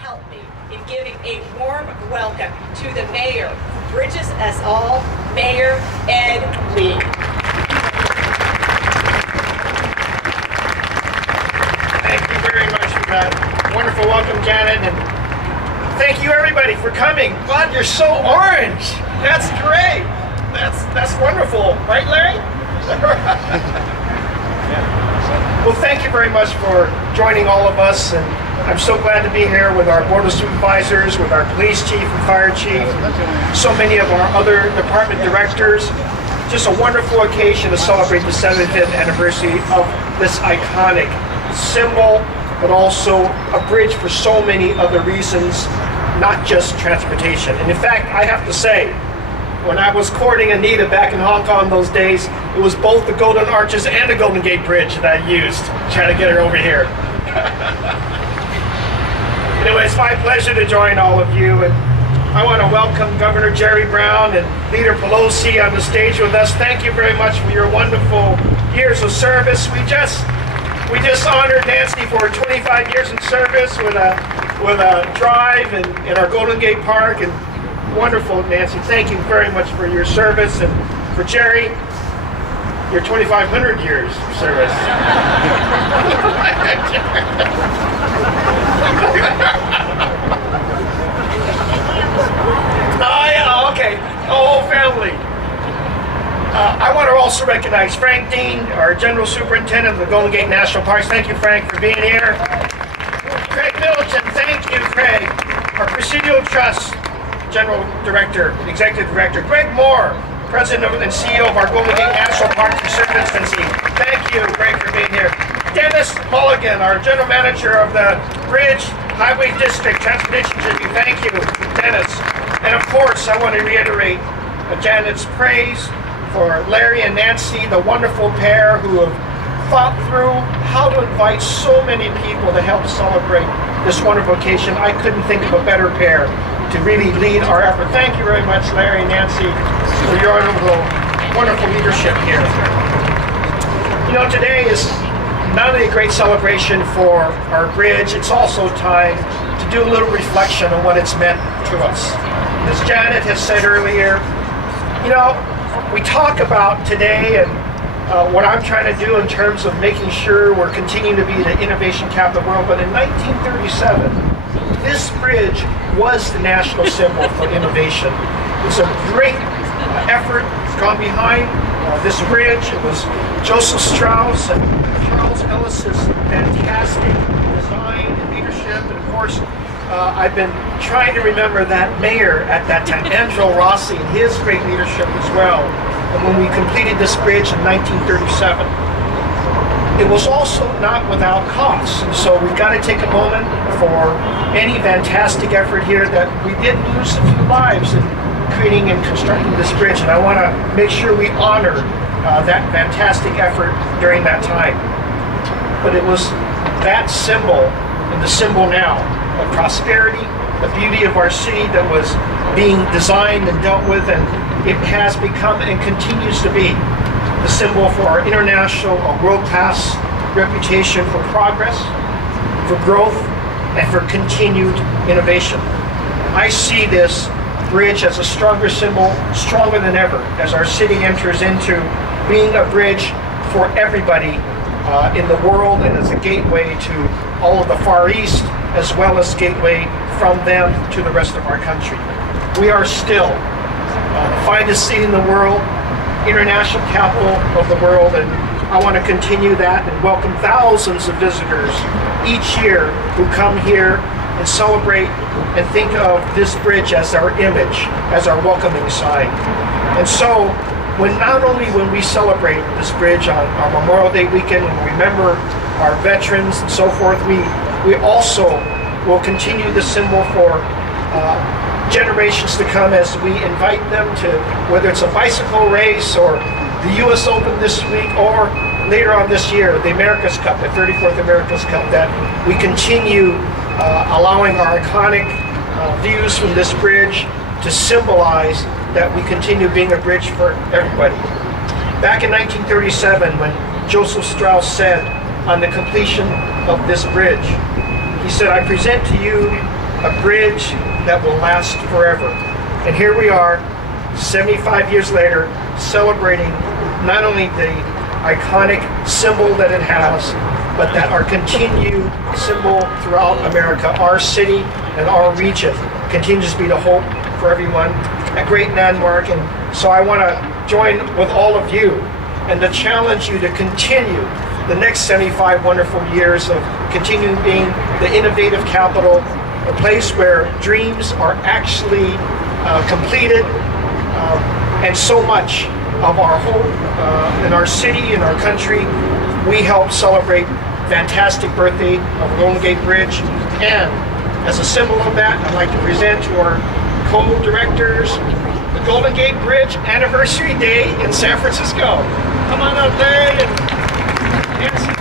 help me in giving a warm welcome to the mayor who bridges us all, Mayor Ed Lee. Thank you very much for that wonderful welcome, Janet, and thank you everybody for coming. God, you're so orange. That's great. That's wonderful, right, Larry? Well, thank you very much for joining all of us, and I'm so glad to be here with our Board of Supervisors, with our Police Chief and Fire Chief, so many of our other department directors. Just a wonderful occasion to celebrate the 75th anniversary of this iconic symbol, but also a bridge for so many other reasons, not just transportation. And in fact, I have to say, when I was courting Anita back in Hong Kong those days, it was both the Golden Arches and the Golden Gate Bridge that I used, trying to get her over here. Anyway, it's my pleasure to join all of you, and I want to welcome Governor Jerry Brown and Leader Pelosi on the stage with us. Thank you very much for your wonderful years of service. We just honored Nancy for 25 years in service with a drive in our Golden Gate Park, and wonderful, Nancy. Thank you very much for your service, and for Jerry, your 2,500 years of service. Oh yeah, okay. The whole family. I want to also recognize Frank Dean, our General Superintendent of the Golden Gate National Parks. Thank you, Frank, for being here. Craig Middleton, thank you, Craig. Our Presidio Trust General Director, Executive Director. Greg Moore, President and CEO of our Golden Gate National Park Conservancy. Thank you, Greg, for being here. Dennis Mulligan, our General Manager of the Bridge Highway District Transportation District. Thank you, Dennis. And of course, I want to reiterate Janet's praise for Larry and Nancy, the wonderful pair who have thought through how to invite so many people to help celebrate this wonderful occasion. I couldn't think of a better pair to really lead our effort. Thank you very much, Larry and Nancy, for your wonderful leadership here. You know, today is not only a great celebration for our bridge, it's also time to do a little reflection on what it's meant to us. As Janet has said earlier, you know, we talk about today and what I'm trying to do in terms of making sure we're continuing to be the innovation capital of the world, but in 1937, this bridge was the national symbol for innovation. It's a great effort gone behind this bridge. It was Joseph Strauss and Charles Ellis's fantastic design and leadership. And of course, I've been trying to remember that mayor at that time, Angelo Rossi, and his great leadership as well. And when we completed this bridge in 1937, it was also not without costs. And so we've got to take a moment for any fantastic effort here that we did lose a few lives in creating and constructing this bridge. And I want to make sure we honor that fantastic effort during that time. But it was that symbol and the symbol now of prosperity, the beauty of our city that was being designed and dealt with, and it has become and continues to be the symbol for our international or world-class reputation for progress, for growth, and for continued innovation. I see this bridge as a stronger symbol, stronger than ever, as our city enters into being a bridge for everybody in the world, and as a gateway to all of the Far East, as well as gateway from them to the rest of our country. We are still the finest city in the world, international capital of the world, and I want to continue that and welcome thousands of visitors each year who come here and celebrate and think of this bridge as our image, as our welcoming sign. And so, not only when we celebrate this bridge on Memorial Day weekend and remember our veterans and so forth, we also will continue the symbol for generations to come as we invite them to, whether it's a bicycle race or the U.S. Open this week, or later on this year, the America's Cup, the 34th America's Cup, that we continue allowing our iconic views from this bridge to symbolize that we continue being a bridge for everybody. Back in 1937, when Joseph Strauss said on the completion of this bridge, he said, "I present to you a bridge that will last forever. And here we are, 75 years later, celebrating not only the iconic symbol that it has, but that our continued symbol throughout America, our city and our region, continues to be the hope for everyone, a great landmark. And so I want to join with all of you and to challenge you to continue the next 75 wonderful years of continuing being the innovative capital, a place where dreams are actually completed, and so much of our hope in our city, in our country. We help celebrate fantastic birthday of Golden Gate Bridge, and as a symbol of that, I'd like to present to our co-directors the Golden Gate Bridge Anniversary Day in San Francisco. Come on out there and dance.